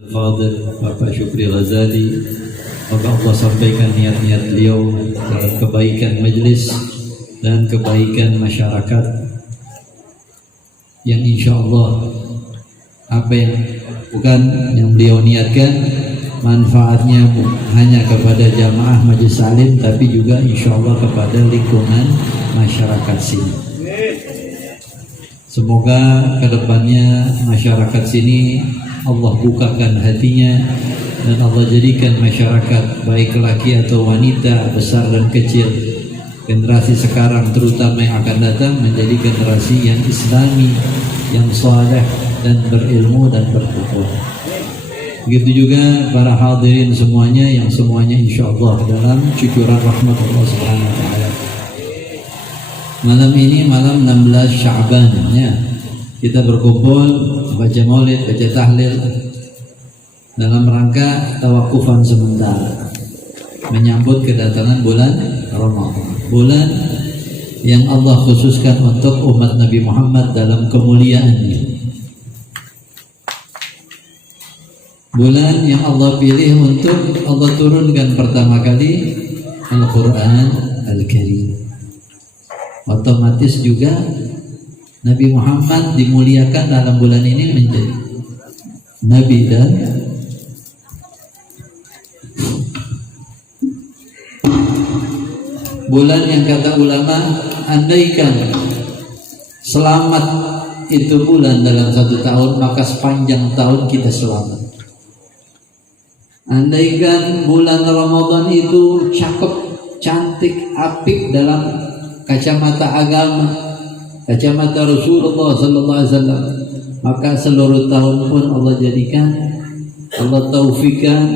Fadil Bapak Syukri Ghazali, semoga Allah sampaikan niat-niat beliau dalam kebaikan majlis dan kebaikan masyarakat, yang insya Allah apa yang beliau niatkan manfaatnya hanya kepada jamaah Majlis Salim, tapi juga insya Allah kepada lingkungan masyarakat sini. Semoga kedepannya masyarakat sini Allah bukakan hatinya dan Allah jadikan masyarakat baik laki atau wanita, besar dan kecil, generasi sekarang terutama yang akan datang menjadi generasi yang islami, yang saleh dan berilmu dan bertakwa. Begitu juga para hadirin semuanya yang semuanya insya Allah dalam cucuran rahmat Allah Subhanahu wa taala. Malam ini malam 16 Sya'ban ya. Kita berkumpul baca maulid, baca tahlil dalam rangka tawakufan sementara menyambut kedatangan bulan Ramadan, bulan yang Allah khususkan untuk umat Nabi Muhammad dalam kemuliaannya, bulan yang Allah pilih untuk Allah turunkan pertama kali Al-Quran Al-Karim. Otomatis juga Nabi Muhammad dimuliakan dalam bulan ini menjadi Nabi dan bulan yang kata ulama, andaikan selamat itu bulan dalam satu tahun, maka sepanjang tahun kita selamat. Andaikan bulan Ramadan itu cakep, cantik, apik dalam kacamata agama, kacamata Rasulullah sallallahu alaihi wasallam, maka seluruh tahun pun Allah jadikan, Allah taufikkan,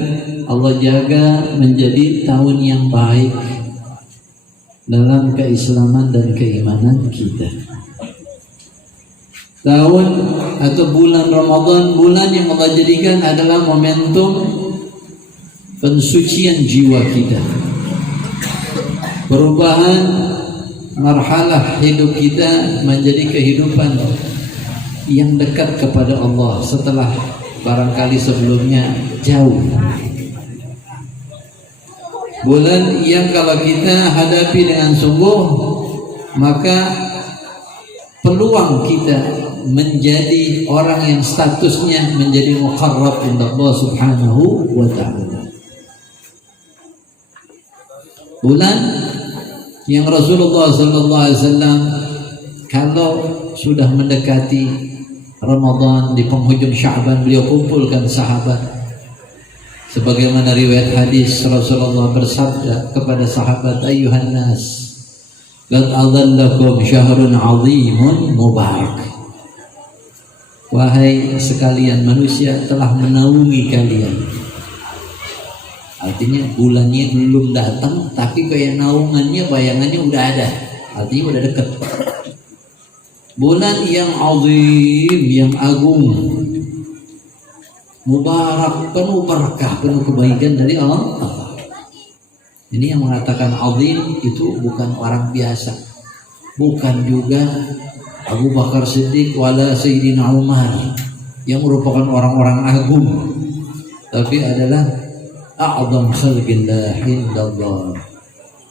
Allah jaga menjadi tahun yang baik dalam keislaman dan keimanan kita. Tahun atau bulan Ramadan, bulan yang Allah jadikan adalah momentum pensucian jiwa kita, perubahan marhalah hidup kita menjadi kehidupan yang dekat kepada Allah setelah barangkali sebelumnya jauh. Bulan yang kalau kita hadapi dengan sungguh, maka peluang kita menjadi orang yang statusnya menjadi muqarrab inda Allah Subhanahu wa ta'ala. Bulan yang Rasulullah sallallahu alaihi wasallam kalau sudah mendekati Ramadan di penghujung Sya'ban, beliau kumpulkan sahabat. Sebagaimana riwayat hadis, Rasulullah bersabda kepada sahabat, ayyuhan nas, qad adhallakum syahrun 'azimun mubarak. Wahai sekalian manusia, telah menaungi kalian. Artinya bulannya belum datang, tapi kayak naungannya, bayangannya udah ada. Artinya udah dekat. Bulan yang azim, yang agung, mubarak, penuh berkah, penuh kebaikan dari Allah. Ini yang mengatakan azim itu bukan orang biasa, bukan juga Abu Bakar Siddiq wala Sayyidina Umar yang merupakan orang-orang agung, tapi adalah a'zam khalqillah indallah,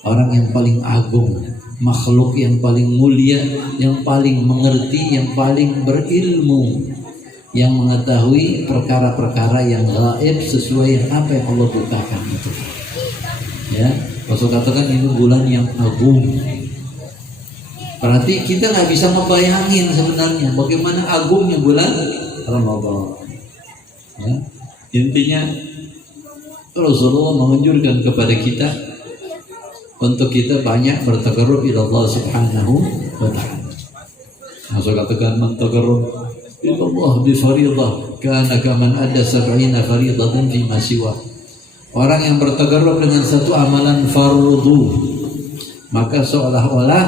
orang yang paling agung, makhluk yang paling mulia, yang paling mengerti, yang paling berilmu, yang mengetahui perkara-perkara yang gaib sesuai apa yang Allah bukakan itu. Ya, Rasul katakan ini bulan yang agung. Berarti kita nggak bisa membayangin sebenarnya bagaimana agungnya bulan Ramadan. Ya, intinya Rasulullah menganjurkan kepada kita untuk kita banyak bertaqarrub ila Allah Subhanahu wa ta'ala. Rasul katakan man taqarrab ila Allah bi fariidah kana kaman adda 70 fariidatan fi ma siwa. Orang yang bertaqarrub dengan satu amalan fardhu, maka seolah-olah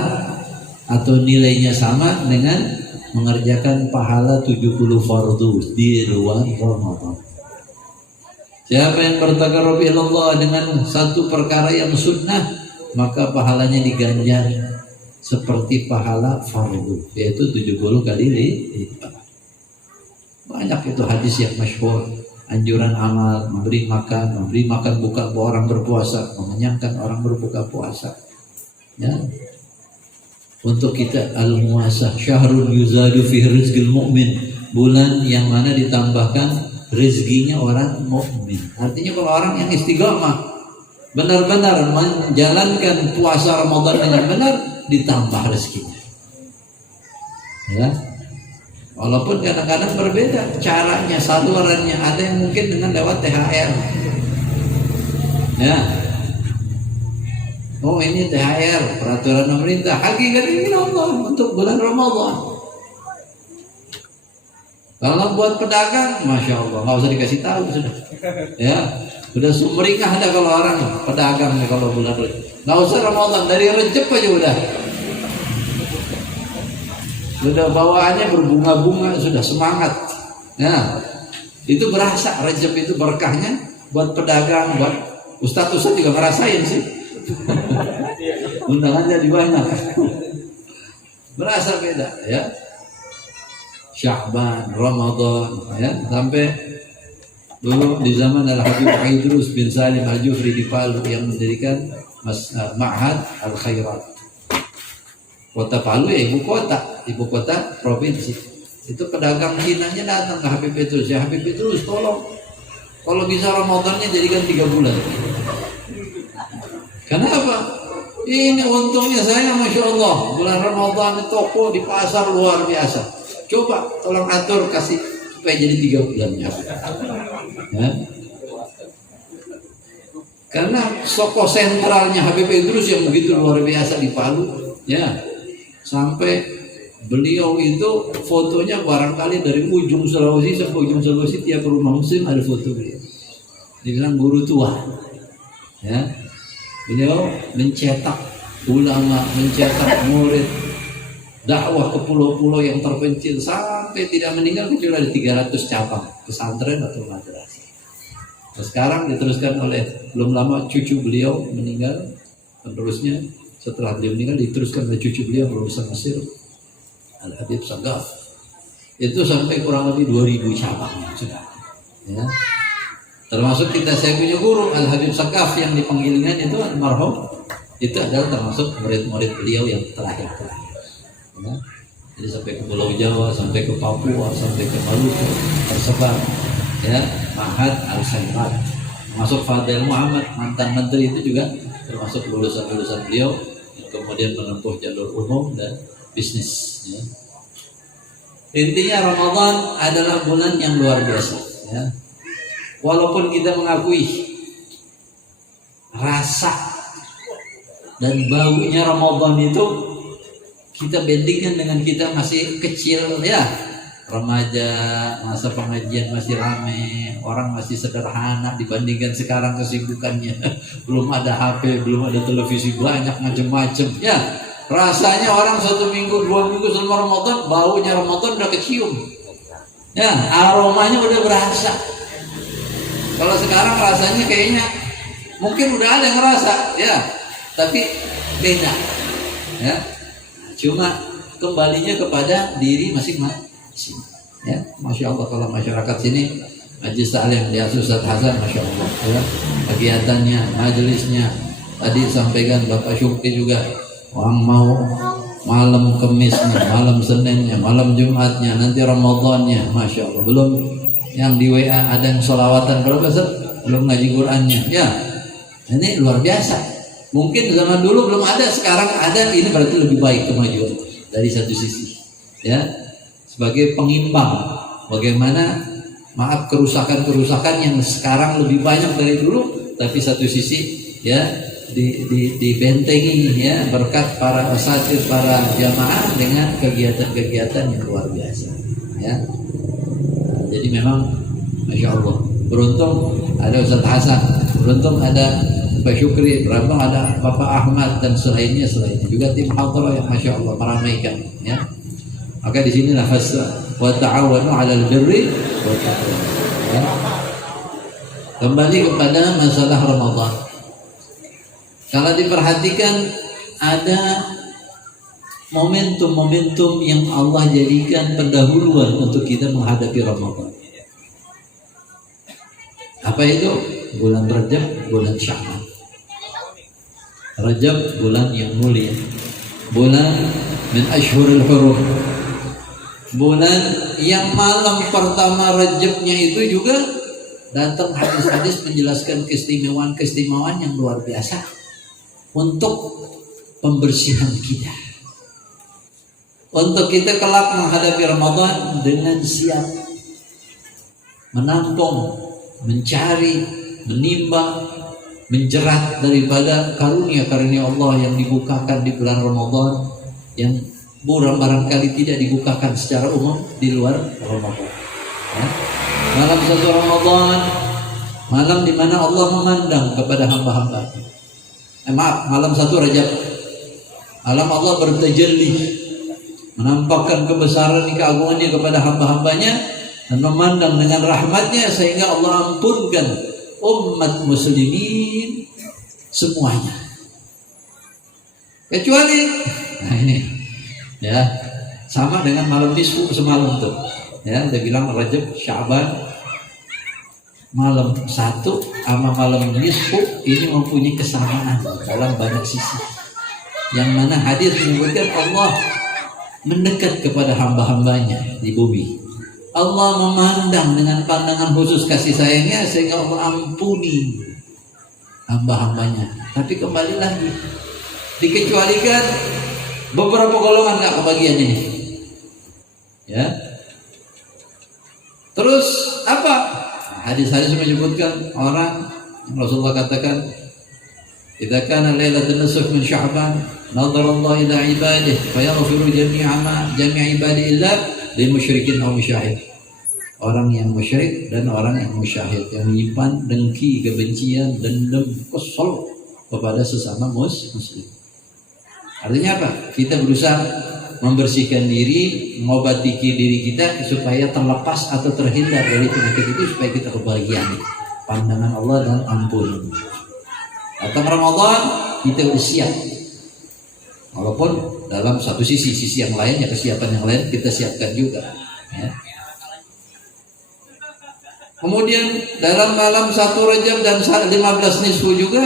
atau nilainya sama dengan mengerjakan pahala 70 fardhu di luar Ramadan. Siapa yang bertaqarrub ila Allah dengan satu perkara yang sunnah, maka pahalanya diganjar seperti pahala fardhu, yaitu 70 kali lipat. Banyak itu hadis yang masyhur. anjuran amal, memberi makan buka orang berpuasa, mengenyangkan orang berbuka puasa. Ya. Untuk kita al-muasah syahrul yuzadu fi rizqil mu'min, bulan yang mana ditambahkan rezekinya orang mukmin. Artinya kalau orang yang istiqomah benar-benar menjalankan puasa Ramadan dengan benar, ditambah rezekinya. Ya. Walaupun kadang-kadang berbeda caranya, salurannya. Ada yang mungkin dengan lewat THR. Ya. Oh ini THR, peraturan pemerintah. Hakikat ini Allah untuk bulan Ramadan. Kalau buat pedagang, masya Allah, nggak usah dikasih tahu sudah. Ya, sudah sumringah ada kalau orang pedagang nih kalau bulan Rajab. Nggak usah Ramadan, dari Rajab aja udah. Sudah bawaannya berbunga-bunga, sudah semangat. Nah, itu berasa Rajab itu berkahnya buat pedagang, buat ustadz juga ngerasain sih. Undangannya di banyak. Berasa beda ya. Sya'ban, Ramadan ya, sampai dulu di zaman Al-Habib Idrus bin Salim Al-Jufri di Palu yang mendirikan Ma'had Al-Khairat. Kota Palu ya ibu kota provinsi. Itu pedagang Cina-nya datang ke Habib Idrus. Ya Habib Idrus tolong, kalau bisa Ramadannya jadikan 3 bulan. Kenapa? Ini untungnya saya masya Allah bulan Ramadan di toko di pasar luar biasa. Coba tolong atur kasih supaya jadi 3 bulan ya. Karena tokoh sentralnya Habib Idrus yang begitu luar biasa di Palu ya, sampai beliau itu fotonya barangkali dari ujung Sulawesi sampai ujung Sulawesi, tiap rumah muslim ada foto beliau. Dibilang guru tua ya. Beliau mencetak ulama, mencetak murid, dakwah ke pulau-pulau yang terpencil sampai tidak meninggal kecuali ada 300 cabang pesantren atau madrasah. Nah, sekarang diteruskan oleh belum lama cucu beliau meninggal, penerusnya setelah beliau meninggal diteruskan oleh cucu beliau berusaha Mesir, Al-Habib Sagaf. Itu sampai kurang lebih 2000 cabangnya sudah. Ya. Termasuk saya punya guru Al-Habib Sagaf yang dipanggilingan itu almarhum, itu adalah termasuk murid-murid beliau yang terakhir. Ya. Jadi sampai ke Pulau Jawa, sampai ke Papua, sampai ke Maluku tersebar ya Ma'had Al-Khairat. Masuk Fadil Muhammad mantan menteri itu juga termasuk lulusan-lulusan beliau yang kemudian menempuh jalur umum dan bisnis ya. Intinya Ramadan adalah bulan yang luar biasa ya. Walaupun kita mengakui rasa dan baunya Ramadan itu kita bandingkan dengan kita masih kecil ya, remaja, masa pengajian masih rame, orang masih sederhana dibandingkan sekarang kesibukannya. Belum ada HP, belum ada televisi banyak macam-macam ya. Rasanya orang 1 minggu 2 minggu selama Ramadan, baunya Ramadan udah kecium ya, aromanya udah berasa. Kalau sekarang rasanya kayaknya mungkin udah ada yang ngerasa ya, tapi beda ya. Cuma kembalinya kepada diri masing-masing ya. Masya Allah kalau masyarakat sini Majlis Ta'lim di Ustaz Hasan masya Allah ya. Kegiatannya, majelisnya tadi sampaikan Bapak Syukri juga, orang mau malam Kemisnya, malam Seninnya, malam Jumatnya, nanti Ramadannya, masya Allah. Belum yang di WA ada yang sholawatan berapa Ustaz? Belum ngaji Qurannya ya. Ini luar biasa. Mungkin zaman dulu belum ada, sekarang ada. Ini berarti lebih baik kemajuan dari satu sisi ya, sebagai pengimbang bagaimana kerusakan-kerusakan yang sekarang lebih banyak dari dulu, tapi satu sisi ya dibentengi ya berkat para asatidz, para jamaah dengan kegiatan-kegiatan yang luar biasa ya. Jadi memang masya Allah, beruntung ada Ustaz Hasan, beruntung ada Pak Syukri, beruntung ada Bapak Ahmad dan selainnya juga tim hadrah yang masya Allah meramaikan ya. Maka di sinilah wa ta'awanu 'alal birri wa taqwa ya. Kembali kepada masalah Ramadan. Kalau diperhatikan ada momentum-momentum yang Allah jadikan pendahuluan untuk kita menghadapi Ramadan. Apa itu? Bulan Rajab, bulan Sya'ban. Rajab bulan yang mulia, bulan min ashhurul hurum, bulan yang malam pertama Rajabnya itu juga datang hadis-hadis menjelaskan keistimewaan yang luar biasa untuk pembersihan kita, untuk kita kelak menghadapi Ramadan dengan siap menampung, mencari, menimba, menjerat daripada karunia-karunia Allah yang dibukakan di bulan Ramadan, yang barangkali tidak dibukakan secara umum di luar Ramadan. Ya. Malam 1 Ramadan, malam di mana Allah memandang kepada hamba-hamba. Malam 1 Rajab, malam Allah bertajalli, menampakkan kebesaran keagungannya kepada hamba-hambanya dan memandang dengan rahmatnya sehingga Allah ampunkan umat muslimin semuanya, kecuali ini ya, sama dengan malam nisfu semalam tuh ya, dia bilang Rajab Sya'ban malam 1 sama malam nisfu ini mempunyai kesamaan dalam banyak sisi, yang mana hadis menyebutkan Allah mendekat kepada hamba-hambanya di bumi. Allah memandang dengan pandangan khusus kasih sayangnya sehingga Allah ampuni hamba-hambanya. Tapi kembali lagi, dikecualikan beberapa golongan gak kebagian ini. Ya. Terus apa? Hadis-hadis menyebutkan orang yang Rasulullah katakan, "Idza kana lailatul nisf min Sya'ban, nadhara Allah ila ibadihi fa yaghfiru jami'a ibadihi illa lil musyrikin aw musyahid." Orang yang musyrik dan orang yang musyahid, yang menyimpan dengki, kebencian, dendam, kesel kepada sesama muslim. Artinya apa? Kita berusaha membersihkan diri, mengobati diri kita supaya terlepas atau terhindar dari penyakit itu, supaya kita kebahagiaan pandangan Allah dan ampun. Datang Ramadan kita udah siap, walaupun dalam satu sisi yang lain, ya kesiapan yang lain kita siapkan juga ya. Kemudian dalam malam 1 Rajab dan 15 nisfu juga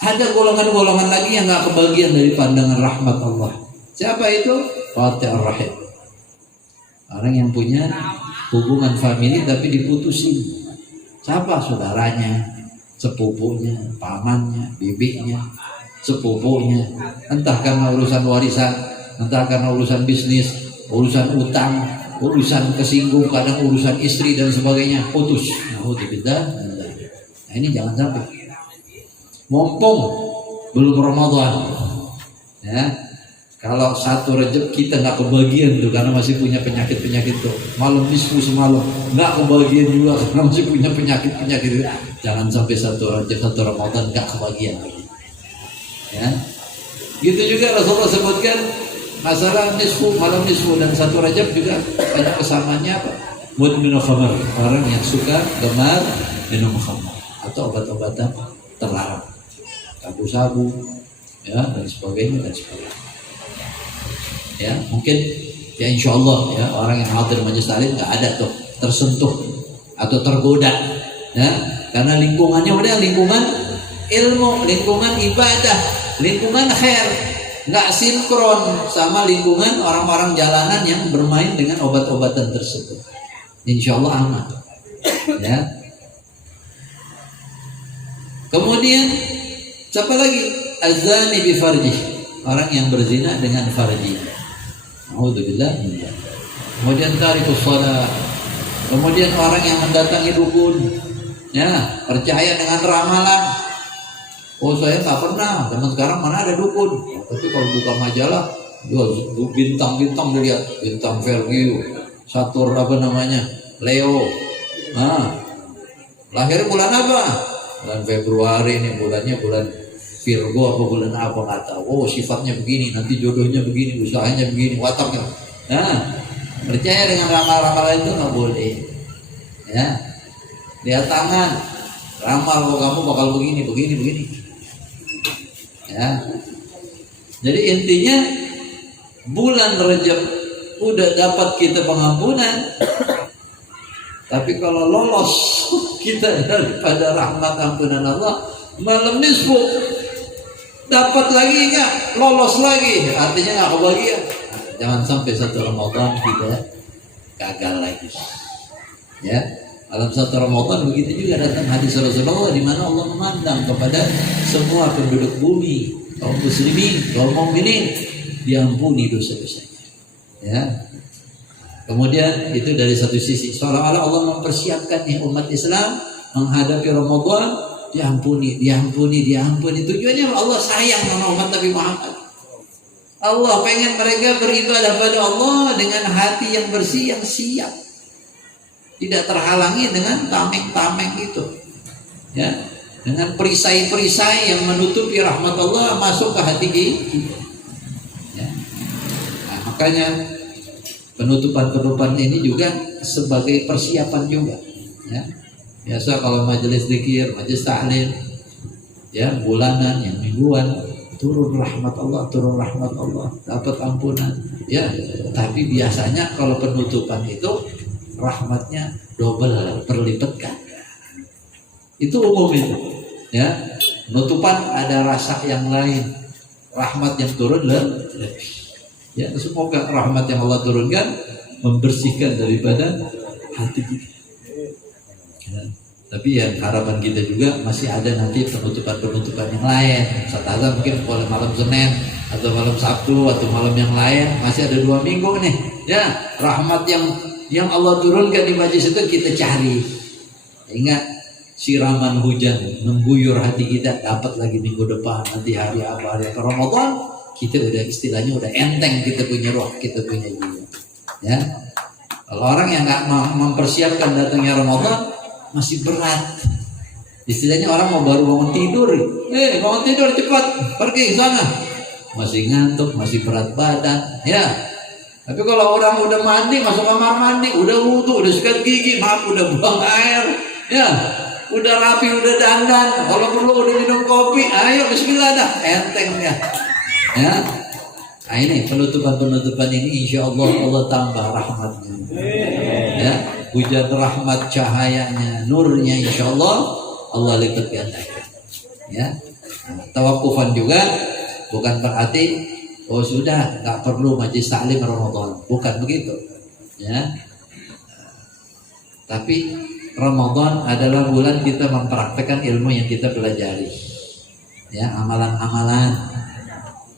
ada golongan-golongan lagi yang gak kebagian dari pandangan rahmat Allah. Siapa itu? Fatih Ar-Rahim. Orang yang punya hubungan famili tapi diputusin. Siapa? Saudaranya, sepupunya, pamannya, bibiknya, sepupunya. Entah karena urusan warisan, entah karena urusan bisnis, urusan utang, urusan kesinggung, kadang urusan istri dan sebagainya, putus. Nah, ini jangan sampai. Mumpung belum Ramadan, ya. Kalau 1 Rajab kita nggak kebagian tuh karena masih punya penyakit tuh. Malam nisfu semalam nggak kebagian juga karena masih punya penyakit. Jangan sampai 1 Rajab 1 Ramadan nggak kebagian lagi. Ya. Gitu juga Rasulullah sebutkan masalah nisfu, malam nisfu dan 1 Rajab juga banyak kesamaannya apa? Mudminul khamar, orang yang suka gemar minum khamar atau obat-obatan terlarang, sabu-sabu, ya dan sebagainya. Ya mungkin ya insya Allah ya orang yang hadir majelis taklim nggak ada tuh tersentuh atau tergoda, ya karena lingkungannya udah lingkungan ilmu, lingkungan ibadah, lingkungan khair. Nggak sinkron sama lingkungan orang-orang jalanan yang bermain dengan obat-obatan tersebut. Insya Allah aman. Ya. Kemudian siapa lagi? Az-zani bi farjih, orang yang berzina dengan farji. Alhamdulillah. Kemudian tarikus shalah. Kemudian orang yang mendatangi dukun, ya percaya dengan ramalan. Oh saya nggak pernah, zaman sekarang mana ada dukun. Tapi kalau buka majalah, bintang-bintang dilihat, bintang Virgo, Saturn apa namanya, Leo. Nah, lahir bulan apa? Bulan Februari nih, bulannya bulan Virgo apa bulan apa nggak tahu. Oh sifatnya begini, nanti jodohnya begini, usahanya begini, wataknya. Nah, percaya dengan ramal-ramalan itu nggak boleh. Ya, lihat tangan, ramal kalau kamu bakal begini. Ya. Jadi intinya bulan Rajab udah dapat kita pengampunan, Tapi kalau lolos kita daripada rahmat ampunan Allah, malam nisfu dapat lagi nggak, lolos lagi, artinya nggak kebagian. Nah, jangan sampai satu Ramadan kita gagal lagi. Ya, dalam satu Ramadan begitu juga datang hadis Rasulullah di mana Allah memandang kepada semua penduduk bumi, kaum muslimin, kaum mukminin, diampuni dosa-dosanya. Ya. Kemudian itu dari satu sisi seolah-olah Allah mempersiapkan nih umat Islam menghadapi Ramadan, diampuni. Tujuannya Allah sayang sama umat Nabi Muhammad. Allah pengen mereka beribadah pada Allah dengan hati yang bersih, yang siap, tidak terhalangi dengan tameng-tameng itu, ya, dengan perisai-perisai yang menutupi rahmat Allah masuk ke hati kita. Ya. Nah, makanya penutupan ini juga sebagai persiapan juga. Ya. Biasa kalau majelis zikir, majelis tahlil, ya bulanan, yang mingguan, turun rahmat Allah, dapat ampunan. Ya, tapi biasanya kalau penutupan itu rahmatnya double, berlipat ganda. Itu umum itu. Ya, penutupan ada rasa yang lain, rahmat yang turun lebih. Ya, semoga rahmat yang Allah turunkan membersihkan daripada hati kita. Ya, tapi yang harapan kita juga masih ada nanti penutupan yang lain. Sataza mungkin malam Senin atau malam Sabtu atau malam yang lain, masih ada 2 minggu nih. Ya, rahmat yang Allah turunkan di majlis itu kita cari. Ingat, siraman hujan mengguyur hati kita, dapat lagi minggu depan, nanti hari apa, hari Ramadan. Kita udah istilahnya udah enteng, kita punya roh, kita punya jiwa. Ya, kalau orang yang nggak mempersiapkan datangnya Ramadan masih berat. Istilahnya orang mau baru bangun tidur, bangun tidur cepat pergi sana, masih ngantuk, masih berat badan. Ya, tapi kalau orang udah mandi, masuk kamar mandi, udah wudu, udah sikat gigi, udah buang air, ya, udah rapi, udah dandan, kalau perlu udah minum kopi, ayo bismillah dah, enteng ya. Ya, nah ini penutupan ini insya Allah tambah rahmatnya. Ya, hujan rahmat, cahayanya, nurnya insya Allah lipat gandakan. Ya, tawakufan juga bukan berarti sudah nggak perlu majlis taklim Ramadan, bukan begitu. Ya, tapi Ramadan adalah bulan kita mempraktekkan ilmu yang kita pelajari. Ya, amalan-amalan.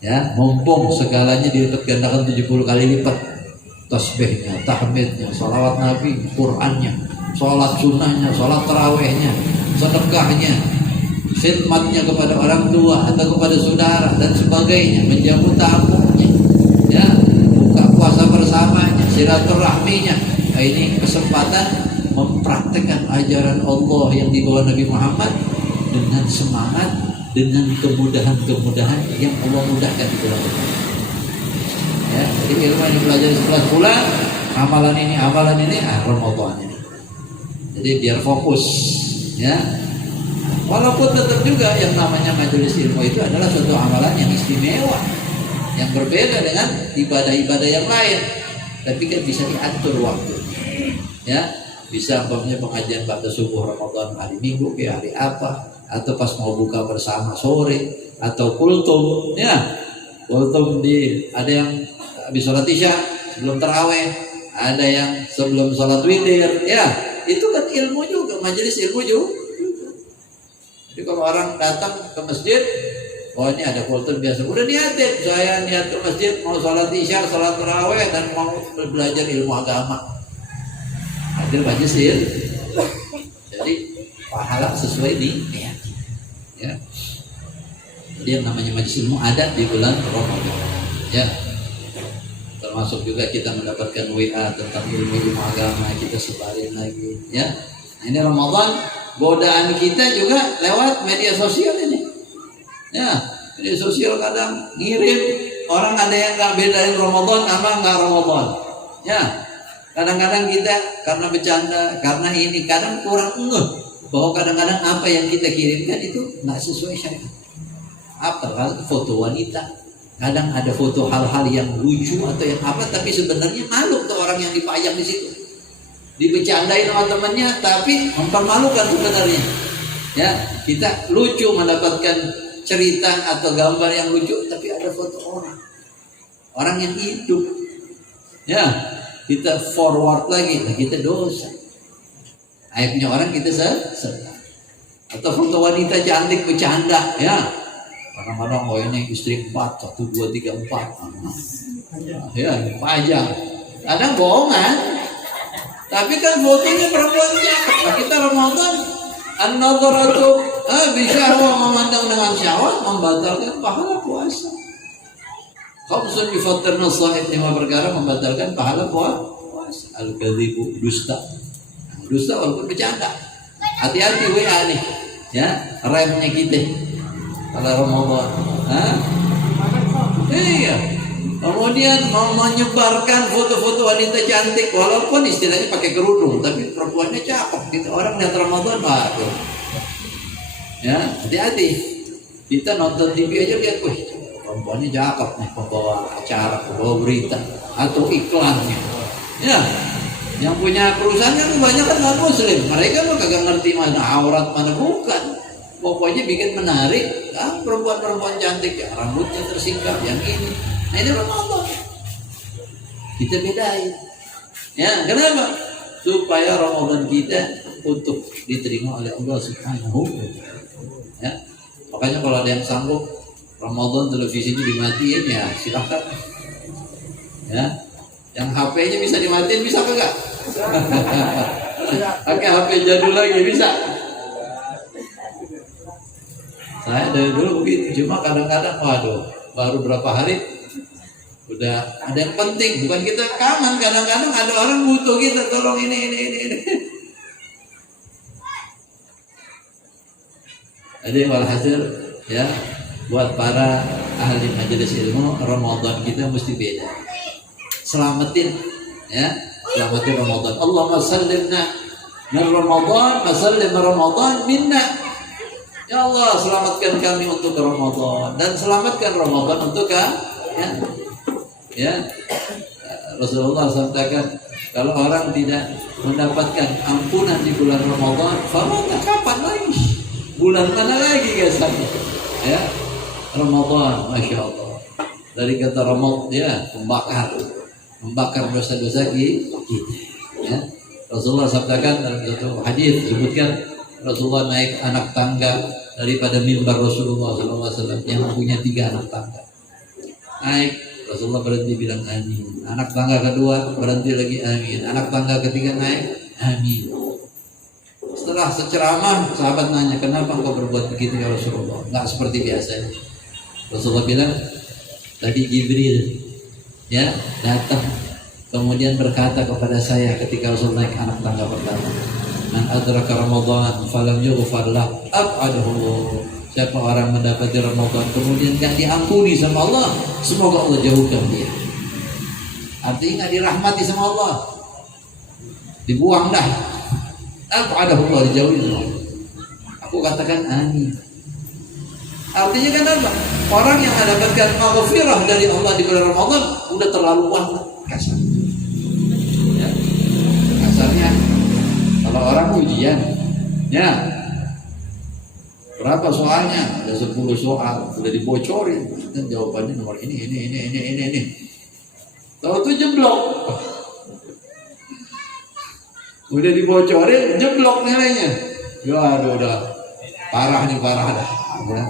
Ya, mumpung segalanya dilipat gandakan 70 kali lipat. Tasbihnya, tahmidnya, salawat Nabi, Qur'annya, sholat sunnahnya, sholat tarawehnya, sedekahnya, khidmatnya kepada orang tua atau kepada saudara dan sebagainya, menjamu tamunya, ya, buka puasa bersamanya, silaturahminya. Nah, ini kesempatan mempraktekkan ajaran Allah yang dibawa Nabi Muhammad dengan semangat, dengan kemudahan-kemudahan yang Allah mudahkan di bulan ini. Ya, jadi ilmu yang dipelajari 11 bulan, amalan ini, Ramadan ini. Jadi biar fokus, ya. Walaupun tetap juga yang namanya majelis ilmu itu adalah suatu amalan yang istimewa, yang berbeda dengan ibadah-ibadah yang lain. Tapi kan bisa diatur waktu, ya. Bisa umpamanya pengajian pada subuh Ramadan hari Minggu, ke hari apa, atau pas mau buka bersama sore, atau kultum, ya, kultum ada yang habis sholat isya sebelum taraweh, ada yang sebelum sholat witir, ya, itu kan ilmu juga, majelis ilmu juga. Jadi kalau orang datang ke masjid, ini ada kultum biasa, udah niatin, saya niat ke masjid mau sholat isya, sholat taraweh, dan mau belajar ilmu agama, hadir majelis ilmu. Jadi pahala sesuai di niat. Ya. Jadi yang namanya majelis ilmu ada di bulan Ramadan. Ya. Termasuk juga kita mendapatkan WA tentang ilmu agama, kita sebarin lagi, ya. Nah, ini Ramadan, godaan kita juga lewat media sosial ini. Ya, media sosial kadang ngirim, orang ada yang nggak bedain Ramadan sama nggak Ramadan. Ya. Kadang-kadang kita karena bercanda, karena ini kadang kurang ngeh bahwa kadang-kadang apa yang kita kirimkan itu nggak sesuai syariat. Apa foto wanita, kadang ada foto hal-hal yang lucu atau yang apa, tapi sebenarnya malu ke orang yang dipajang di situ. dibecandain sama temannya, tapi mempermalukan sebenarnya. Ya, kita lucu mendapatkan cerita atau gambar yang lucu, tapi ada foto orang yang hidup. Ya, kita forward lagi, nah kita dosa. Aibnya orang kita sedang. Atau foto wanita cantik bercanda, ya. Kadang-kadang ini istri 4, 1, 2, 3, 4. Ya, pajang. Kadang bohongan. Tapi kan fotonya perempuan cakep. Nah, kita Ramadan an-nadharatu bisyahwah, memandang dengan syahwat membatalkan pahala puasa. Khamsun yufattirna shaim, 5 perkara membatalkan pahala puasa. Al-kadzibu, dusta. Dusta walaupun bercanda. Hati-hati WA nih. Ya, remnya kita kalau Ramadan. Iya. Kemudian mau menyebarkan foto-foto wanita cantik, walaupun istilahnya pakai kerudung, tapi perempuannya cakep. Gitu. Orang lihat Ramadan, waduh. Ya, hati-hati. Kita nonton TV aja lihat, wih, perempuannya cakep nih, pembawa acara, pembawa berita, atau iklannya. Ya, yang punya perusahaannya kebanyakan non Muslim. Mereka mah kagak ngerti mana aurat, mana bukan. Pokoknya bikin menarik, perempuan-perempuan cantik, ya, rambutnya tersingkap, yang ini. Nah, ini Ramadan. Kita bedain. Ya, kenapa? Supaya Ramadan kita untuk diterima oleh Allah Subhanahu wa Ta'ala. Ya. Makanya kalau ada yang sanggup Ramadan televisinya dimatiin, ya silakan. Ya. Yang HP-nya bisa dimatiin, bisa enggak? Pakai HP jadul lagi bisa. Saya dari dulu begitu, cuma kadang-kadang waduh, baru berapa hari udah ada yang penting, bukan kita kangen, kadang-kadang ada orang butuh kita, tolong ini. Jadi walhasil ya, buat para ahli majelis ilmu, Ramadan kita mesti beda. Selamatin ya, selamatin Ramadan. Allahumma sallimna min Ramadan, masallim Ramadan minna. Ya Allah, selamatkan kami untuk Ramadan dan selamatkan Ramadan untuk ya. Rasulullah sampaikan, kalau orang tidak mendapatkan ampunan di bulan Ramadan, famata kapan lagi? Bulan mana lagi guys? Ya, Ramadan, masya Allah. Dari kata Ramadan, ya, membakar dosa-dosa kita. Ya, Rasulullah sampaikan dalam satu hadis disebutkan, Rasulullah naik anak tangga daripada mimbar Rasulullah SAW yang punya 3 anak tangga. Naik, Rasulullah berhenti bilang amin. Anak tangga kedua berhenti lagi amin. Anak tangga ketiga naik amin. Setelah seceramah, sahabat nanya, kenapa engkau berbuat begitu ya Rasulullah? Enggak seperti biasanya. Rasulullah bilang, tadi Jibril ya datang kemudian berkata kepada saya ketika Rasul naik anak tangga pertama, man adraka Ramadan falam yughfar lahu ab'adahu. Siapa orang mendapati Ramadan kemudian gak diampuni sama Allah, semoga Allah jauhkan dia. Artinya gak dirahmati sama Allah, dibuang dah. Ab'adahu Allah, dijauhin Allah. Aku katakan amin. Artinya kan apa? Orang yang mendapatkan maghfirah dari Allah di bulan Ramadan udah terlalu banget kasar. Ya. Kasarnya kalau orang ujian, ya berapa soalnya? Ada 10 soal, udah dibocorin dan jawabannya nomor ini. Tahu tuh jeblok. Udah dibocorin, jeblok nilainya. Ya aduh, udah parah dah. Ya.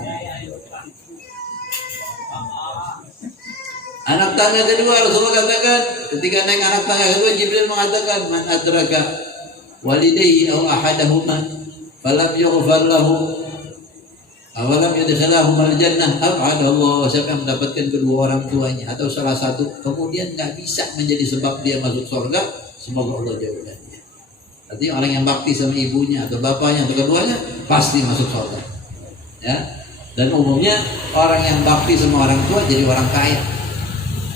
Anak tangga kedua, Rasulullah katakan ketika naik anak tangga kedua, Jibril mengatakan, man adraka walidayhi aw ahadahuma falam yughfar lahu awalam yudkhilahum al-jannah ab'adallahu. Siapa yang mendapatkan kedua orang tuanya atau salah satu kemudian enggak bisa menjadi sebab dia masuk surga, semoga Allah jauhkan dia. Artinya orang yang bakti sama ibunya atau bapaknya atau keduanya pasti masuk surga. Ya. Dan umumnya orang yang bakti sama orang tua jadi orang kaya.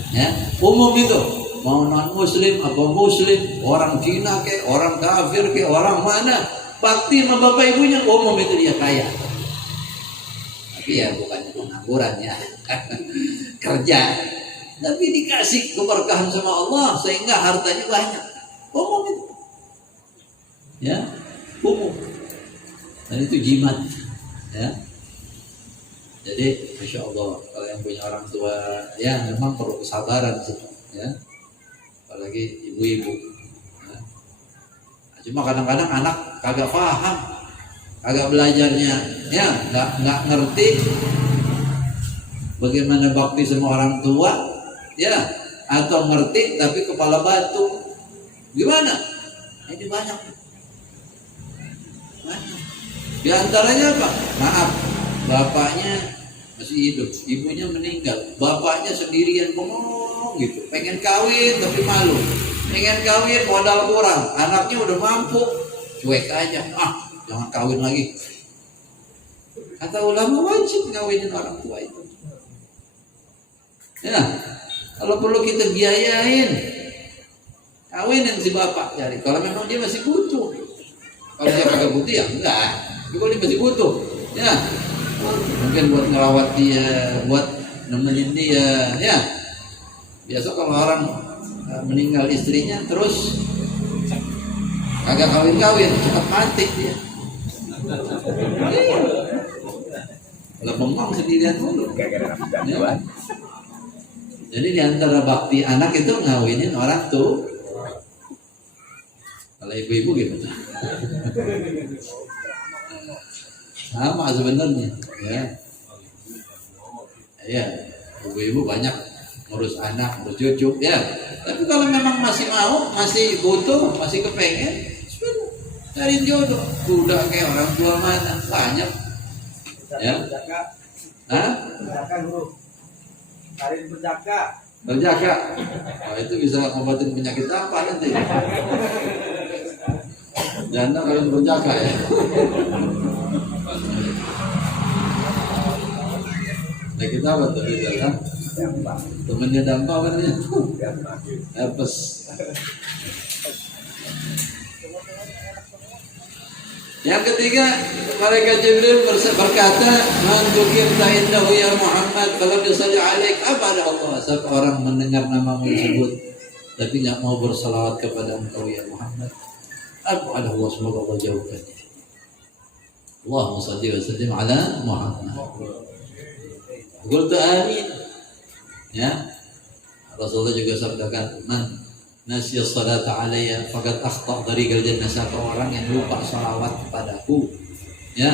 Ya, umum itu, mau non muslim apa muslim, orang Cina ke, orang kafir ke, orang mana, bakti sama bapak ibunya, umum itu dia kaya. Tapi ya bukannya pengangguran ya, kerja, tapi dikasih keberkahan sama Allah sehingga hartanya banyak. Umum itu. ya umum, dan itu jimat, ya. Jadi Masya Allah, kalau yang punya orang tua ya memang perlu kesabaran sih, ya, apalagi ibu-ibu, ya. Cuma kadang-kadang anak kagak paham, kagak belajarnya, ya nggak ngerti bagaimana bakti sama orang tua, ya, atau ngerti tapi kepala batu, gimana? Ini banyak. Di antaranya apa? Maaf, bapaknya masih hidup, ibunya meninggal, bapaknya sendirian bengong gitu, pengen kawin tapi malu, pengen kawin modal kurang, anaknya udah mampu, cuek aja, jangan kawin lagi. Kata ulama wajib ngawinin orang tua itu. Ya, kalau perlu kita biayain, kawinin si bapak cari. Kalau memang dia masih butuh, kalau dia kagak butuh ya enggak. Tapi kalau dia masih butuh, ya mungkin buat ngerawat dia, buat nemenin dia, ya. Biasa kalau orang meninggal istrinya terus kagak kawin-kawin, cepat mati dia. Kalau bengong sendirian dulu. Ya. Jadi diantara bakti anak itu ngawinin orang tuh. Kalau ibu-ibu gimana? Sama sebenarnya, ya. Ya, ibu-ibu banyak ngurus anak, ngurus cucu, ya. Tapi kalau memang masih mau, masih butuh, masih kepengen, cari jodoh. Udah kayak orang tua mana banyak, ya. Hah? Cari berjaka. Berjaka. Oh, itu bisa ngobatin penyakit apa nanti? Janda kalian berjaka ya. Nah kita apa tuh bisa kan? Temennya dampak apa namanya? Apes. Yang ketiga, malaikat Jibril berkata, "Man dzukirta indahu ya Muhammad, falam yusalli 'alaik abada Allah." Siapa orang mendengar namamu disebut tapi enggak mau bersalawat kepada engkau ya Muhammad, abada Allah, semoga Allah jauhkannya. Allahumma shalli wa sallim ala Muhammad. Qultu amin. Ya. Rasulullah juga sabdakan, "Man nasiya salata alayya faqad akhta tariqal jannah." Siapa orang yang lupa salawat kepadaku, ya,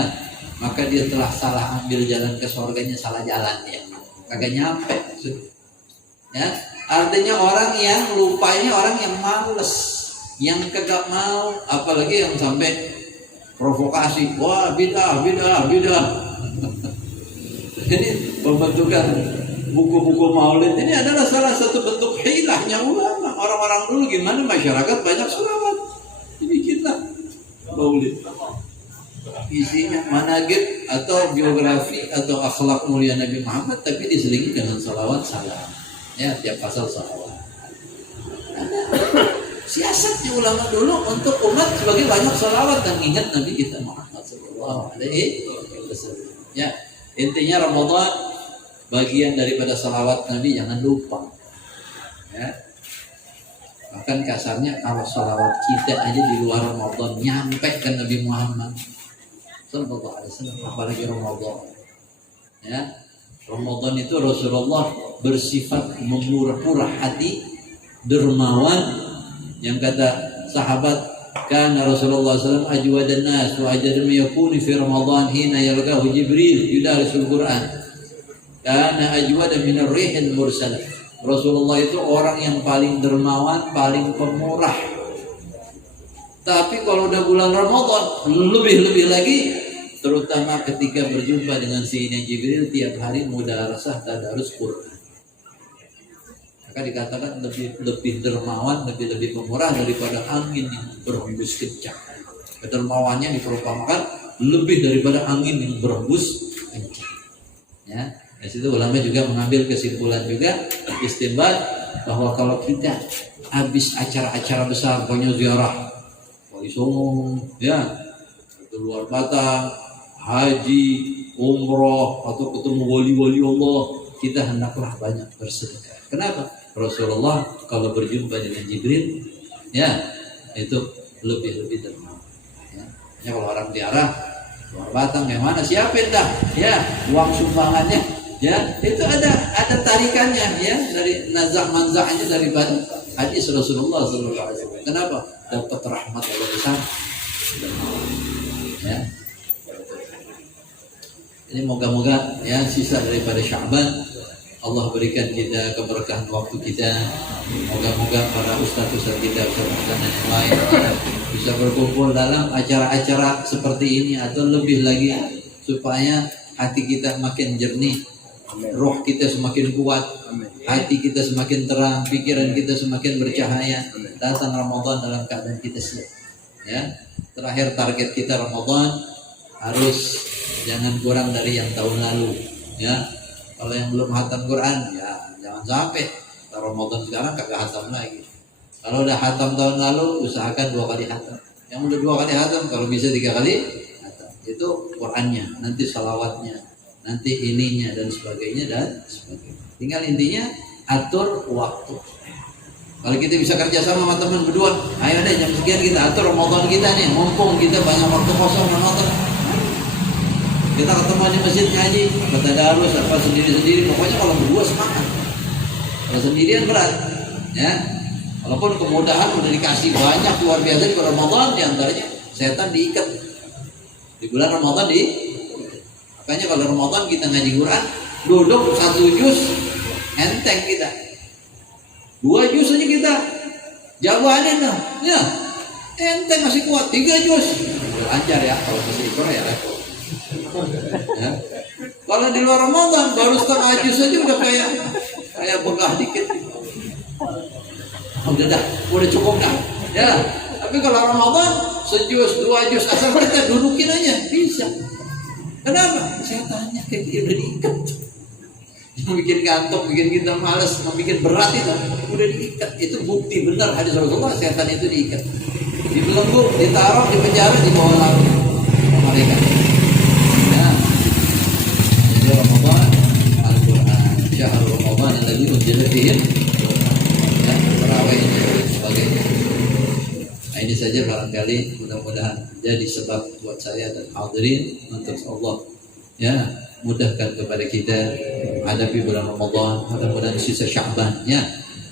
maka dia telah salah ambil jalan ke surganya, salah jalan dia. Kagak nyampe. Ya, artinya orang yang lupa ini orang yang males, yang kagak mau, apalagi yang sampai provokasi, wah bid'ah. Ini pembentukan buku-buku maulid ini adalah salah satu bentuk hilahnya ulama. Orang-orang dulu gimana masyarakat banyak selawat, dibikinlah maulid. Isinya managib atau biografi atau akhlak mulia Nabi Muhammad, tapi diselingi dengan salawat salam. Ya, tiap pasal salawat. Siasatnya ulama dulu untuk umat sebagai banyak salawat dan ingat Nabi kita Muhammad sallallahu alaihi wasallam. Ya, intinya Ramadan bagian daripada salawat Nabi, jangan lupa. Ya. Bahkan kasarnya kalau salawat kita aja di luar Ramadan nyampe ke Nabi Muhammad sallallahu alaihi wasallam, apalagi Ramadan. Ya. Ramadan itu Rasulullah bersifat memurah hati, dermawan, yang kata sahabat, kana Rasulullah SAW ajwadan nas wa ajadam yakuni fi Ramadan hina yalqahu Jibril yudarisul Quran. Kana ajwadan min ar-rihil mursalah. Rasulullah itu orang yang paling dermawan, paling pemurah. Tapi kalau udah bulan Ramadan lebih lebih lagi, terutama ketika berjumpa dengan Sayyidina Jibril tiap hari mudarasah tadarus Quran. Maka dikatakan lebih dermawan, lebih pemurah daripada angin yang berhembus kencang. Kedermawannya diperumpamakan lebih daripada angin yang berhembus kencang. Ya, dari situ ulama juga mengambil kesimpulan juga istinbat bahwa kalau kita habis acara-acara besar, pokoknya ziarah Wali Songo, ya, keluar Batam, haji, umroh, atau ketemu wali-wali Allah, kita hendaklah banyak bersedekah. Kenapa? Rasulullah kalau berjumpa dengan Jibril, ya, itu lebih dermawan. Ya kalau orang tiara luar batang yang mana siapin dah ya uang sumbangannya ya itu ada tarikannya ya dari nazak manzaknya dari hadis Rasulullah SAW. Kenapa? Dapat rahmat Allah besar ya. Ini moga-moga ya sisa daripada Sya'ban Allah berikan kita keberkahan waktu kita. Moga-moga para ustaz-ustaz kita, ustaz-ustaz yang lain bisa berkumpul dalam acara-acara seperti ini atau lebih lagi supaya hati kita makin jernih, roh kita semakin kuat, hati kita semakin terang, pikiran kita semakin bercahaya. Datang Ramadan dalam keadaan kita siap. Ya, terakhir target kita Ramadan harus jangan kurang dari yang tahun lalu. Ya. Kalau yang belum hatam Quran, ya jangan sampai Ramadan sekarang kagak hatam lagi. Kalau udah hatam tahun lalu, usahakan 2 kali hatam. Yang udah 2 kali hatam, kalau bisa 3 kali hatam. Itu Qurannya, nanti salawatnya, nanti ininya dan sebagainya dan sebagainya. Tinggal intinya atur waktu. Kalau kita bisa kerja sama teman berdua, ayo deh jam sekian kita atur Ramadan kita nih, mumpung kita banyak waktu kosong Ramadan. Kita ketemu di masjid ngaji, kata darus apa sendiri-sendiri. Pokoknya kalau berdua semangat. Kalau sendirian berat, ya. Walaupun kemudahan udah dikasih banyak luar biasa di bulan Ramadan, diantaranya setan diikat. Di bulan Ramadan makanya kalau Ramadan kita ngaji Quran, duduk 1 juz, enteng kita. 2 juz aja kita jawanin lah, ya. Enteng masih kuat. 3 juz, lancar ya. Kalau masih ikut ya repot. Ya. Kalau di luar Ramadan baru setengah juz aja udah kayak begah dikit. Udah cukup dah. Ya. Tapi kalau Ramadan sejuz 2 juz asal kita dudukin aja bisa. Kenapa? Setannya kayak dia udah diikat. Yang bikin gantung, bikin kita malas, bikin berat itu udah diikat. Itu bukti benar hadis Rasulullah, setan itu diikat. Dibelenggu, ditaruh di penjara di bawah laut mereka. Ramadan Al-Quran syahrul Ramadan alladzi unzila fihi dan tarawih dan sebagainya. Nah, ini saja barangkali mudah-mudahan jadi sebab buat saya dan hadirin untuk Allah ya mudahkan kepada kita hadapi bulan Ramadan. Mudah-mudahan sisa Sya'ban ya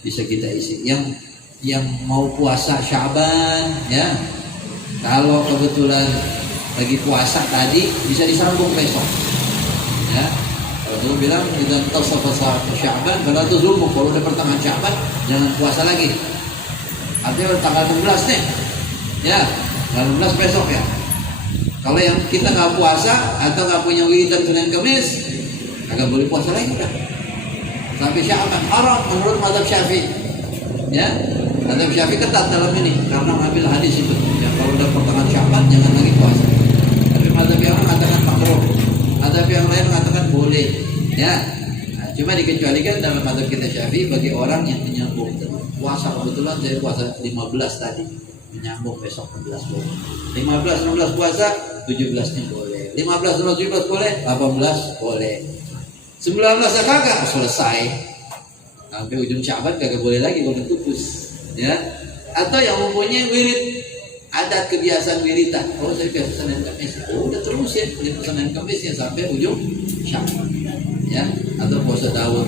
bisa kita isi. Yang mau puasa Sya'ban ya kalau kebetulan lagi puasa tadi bisa disambung besok. Ya, kalau bilang kita tasafa Sya'ban, kalau itu zulmu, kalau udah pertengahan Sya'ban jangan puasa lagi. Artinya tanggal 16 nih, ya, tanggal 16 besok ya. Kalau yang kita nggak puasa atau nggak punya wiridan Senin Kamis, agak boleh puasa lagi udah. Sampai Sya'ban haram menurut mazhab Syafi'i. Ya, mazhab Syafi'i ketat dalam ini karena mengambil hadis itu. Ya, kalau udah pertengahan Sya'ban jangan lagi puasa. Tapi mazhab yang mengatakan makruh. Ada yang lain mengatakan boleh, ya. Nah, cuma dikecualikan dalam mazhab kita Syafi'i bagi orang yang menyambung puasa. Kebetulan saya puasa 15 tadi, menyambung besok 16 boleh. 15 16 puasa, 17-nya boleh. 15 16 17 boleh, 18 boleh. 19 kagak selesai. Sampai ujung Sya'ban kagak boleh lagi kalau putus, ya. Atau yang mempunyai wirid adat kebiasaan wiritan. Oh saya biasa Senin Kamis. Oh udah terusin Senin Kamisnya sampai ujung Sya'ban. Ya, atau puasa Daud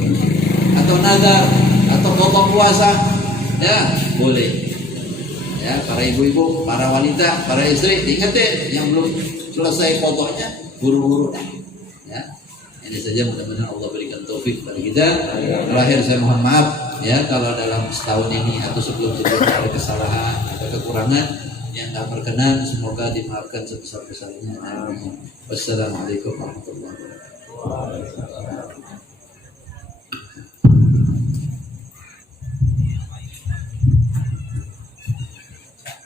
atau nazar atau potong puasa. Ya, boleh. Ya, para ibu-ibu, para wanita, para istri, diingetin yang belum selesai fotonya buru-buru dah. Ya. Ini saja mudah-mudahan Allah berikan taufik kepada kita. Terakhir saya mohon maaf ya kalau dalam setahun ini atau sebelum-sebelumnya ada kesalahan atau kekurangan yang tak berkenan, semoga dimaafkan sebesar-besarnya. Wassalamualaikum warahmatullahi wabarakatuh.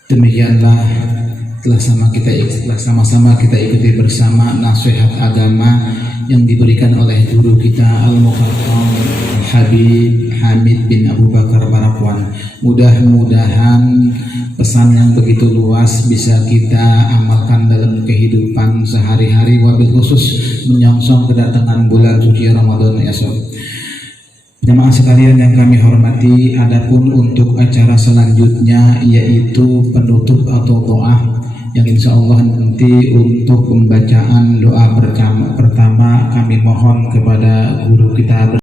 Demikianlah telah sama-sama kita ikuti bersama nasihat agama yang diberikan oleh guru kita Al-Mukarram Habib Hamid bin Abu Bakar Barakwan. Mudah-mudahan pesan yang begitu luas bisa kita amalkan dalam kehidupan sehari-hari, wabil khusus menyongsong kedatangan bulan suci Ramadan esok. Jemaah sekalian yang kami hormati, adapun untuk acara selanjutnya yaitu penutup atau doa yang insya Allah nanti untuk pembacaan doa pertama kami mohon kepada guru kita